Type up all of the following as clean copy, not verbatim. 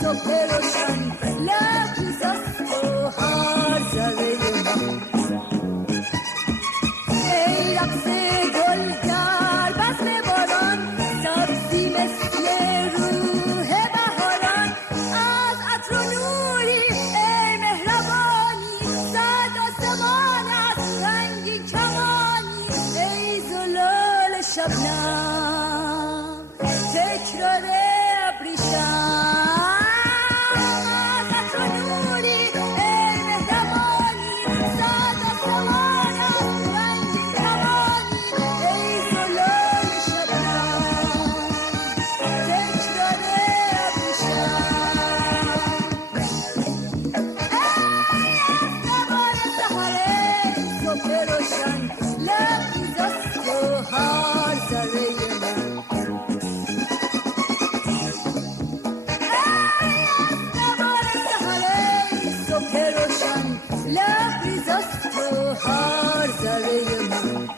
صبح روشن لبریز است و هر ذره من. ای رقص گل در بزم باران، سبزی مثل روح بهاران. از عطر و نوری ای مهربانی، صد آسمان از رنگی کمانی. ای زلال شبنم تکرار ابریشم. از عطر و نوری ای مهربانی، صد آسمان از رنگی کمانی. ای زلال شبنم تکرار ابریشم. نبار سحر صبح روشن لبریز است و هر ذره من. نبار سحر صبح روشن لبریز است و هر ذره من.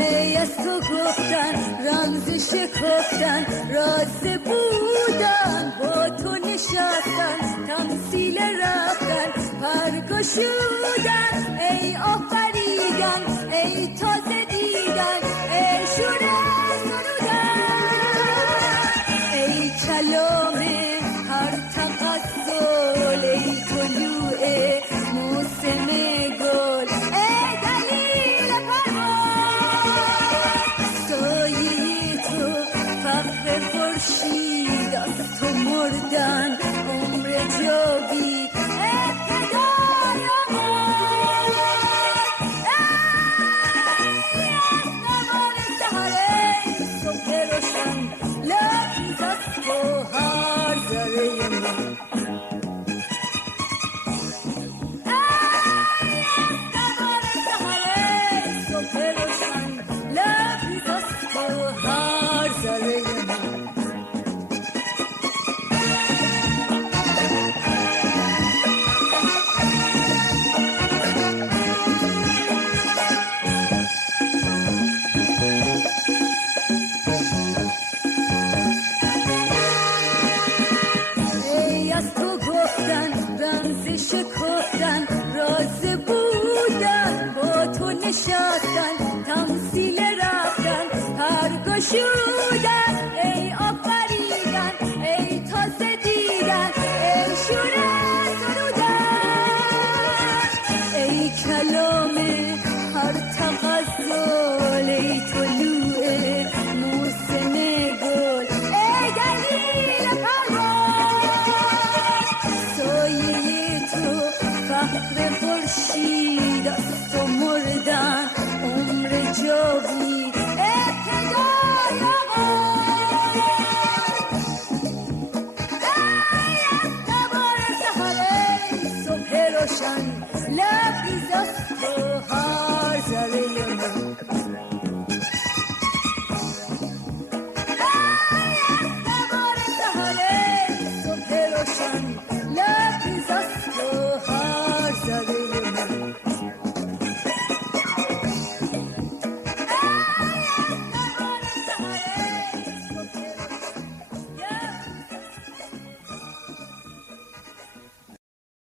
ای از تو گفتن رمز شکفتن، راز بودن با تو نشستن، تمثیل رفتن پرگشودن. ای آفریدن ای تازه دیدن، ای شور سرودن. ای کلام هر تغزل، ای طلوع موسم گل، ای دلیل پرواز. سایه تو فخر خورشید، از تو مردن